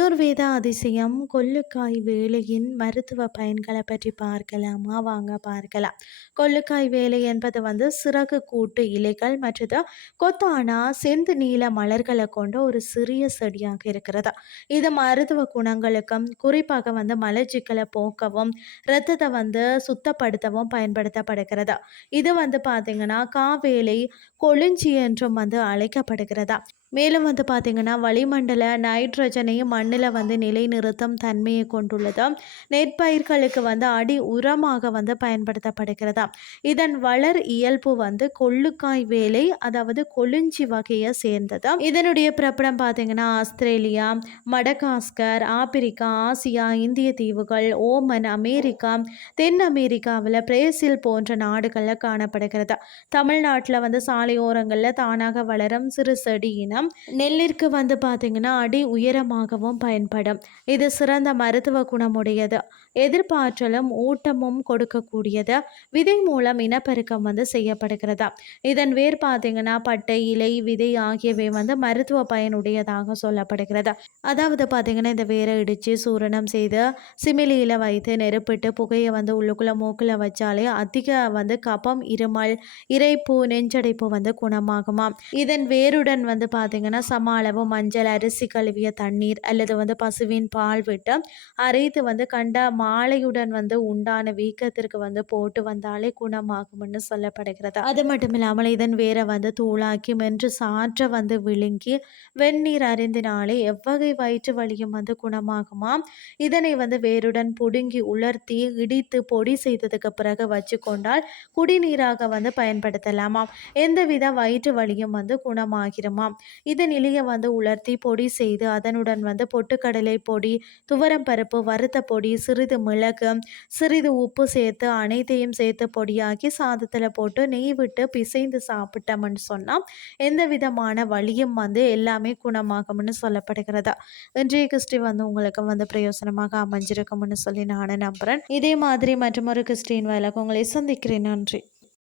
அதிசயம் கொள்ளுக்காய் வேலையின் மருத்துவ பயன்களை பற்றி பார்க்கலாமா. வாங்க பார்க்கலாம். கொள்ளுக்காய் வேலை என்பது வந்து சிறகு கூட்டு இலைகள் மற்றது கொத்தானா செந்து நீல மலர்களை கொண்ட ஒரு சிறிய செடியாக இருக்கிறது. இது மருத்துவ குணங்களுக்கும் குறிப்பாக வந்து மலச்சிக்கலை போக்கவும் இரத்தத்தை வந்து சுத்தப்படுத்தவும் பயன்படுத்தப்படுகிறது. இது வந்து பார்த்தீங்கன்னா காவேலை கொளிஞ்சி என்றும் வந்து அழைக்கப்படுகிறதா. மேலும் வந்து பார்த்திங்கன்னா வளிமண்டல நைட்ரஜனையும் மண்ணில் வந்து நிலைநிறுத்தும் தன்மையை கொண்டுள்ளது? நெற்பயிர்களுக்கு வந்து அடி உரமாக வந்து பயன்படுத்தப்படுகிறதா? இதன் வளர் இயல்பு வந்து கொள்ளுக்காய் வேலை அதாவது கொழுஞ்சி வகையை சேர்ந்தது? இதனுடைய பிரபலம் பார்த்திங்கன்னா ஆஸ்திரேலியா மடகாஸ்கர் ஆப்பிரிக்கா ஆசியா இந்திய தீவுகள் ஓமன் அமெரிக்கா தென் அமெரிக்காவில் பிரேசில் போன்ற நாடுகளில் காணப்படுகிறது? தமிழ்நாட்டில் வந்து சாலையோரங்களில் தானாக வளரும் சிறு செடி நெல்லிற்கு வந்து பார்த்திங்கன்னா அடி உயரமாகவும் பயன்படும். இது சிறந்த மருத்துவ குணமுடையது. எதிர்ப்பாற்றலும் ஊட்டமும் கொடுக்கக்கூடியது. விதை மூலம் இனப்பெருக்கம் வந்து செய்யப்படுகிறது. இதன் வேர் பார்த்தீங்கன்னா பட்டை இலை விதை ஆகியவை வந்து மருத்துவ பயனுடையதாக சொல்லப்படுகிறது. அதாவது பார்த்தீங்கன்னா இந்த வேரை இடித்து சூரணம் செய்து சிமிலியில் வைத்து நெருப்பிட்டு புகையை வந்து உள்ளுக்குள்ள மூக்கில் வச்சாலே அதிக வந்து கபம் இருமல் இறைப்பு நெஞ்சடைப்பு வந்து குணமாகுமா இதன் வேருடன் வந்து பார்த்தீங்கன்னா சம அளவு மஞ்சள் அரிசி கழுவிய தண்ணீர் அல்லது வந்து பசுவின் பால் விட்டு அரைத்து வந்து கண்ட மாலையுடன் வந்து உண்டான வீக்கத்திற்கு வந்து போட்டு வந்தாலே குணமாகும்னு சொல்லப்படுகிறது. அது மட்டும் இல்லாமல் இதன் வேற வந்து தூளாக்கி மென்று சாற்ற வந்து விழுங்கி வெந்நீர் அறிந்தினாலே எவ்வகை வயிற்று வலியும் வந்து குணமாகுமா இதனை வந்து வேருடன் புடுங்கி உலர்த்தி இடித்து பொடி செய்ததுக்கு பிறகு வச்சு கொண்டால் குடிநீராக வந்து பயன்படுத்தலாமாம். எந்தவித வயிற்று வலியும் வந்து குணமாகிருமாம். இதன் நிலையை வந்து உலர்த்தி பொடி செய்து அதனுடன் வந்து பொட்டுக்கடலை பொடி துவரம் பருப்பு வறுத்த பொடி சிறிது மிளகு சிறிது உப்பு சேர்த்து அனைத்தையும் சேர்த்து பொடியாக்கி சாதத்தில் போட்டு நெய் விட்டு பிசைந்து சாப்பிட்டோம்னு சொன்னால் எந்த விதமான வழியும் வந்து எல்லாமே குணமாகும்னு சொல்லப்படுகிறது? இன்றைய கிறிஸ்டி வந்து உங்களுக்கு வந்து பிரயோசனமாக அமைஞ்சிருக்கும்னு சொல்லி நான் நம்புகிறேன் இதே மாதிரி மற்றும் ஒரு கிறிஸ்டின் வேலைக்கு உங்களை சந்திக்கிறேன். நன்றி.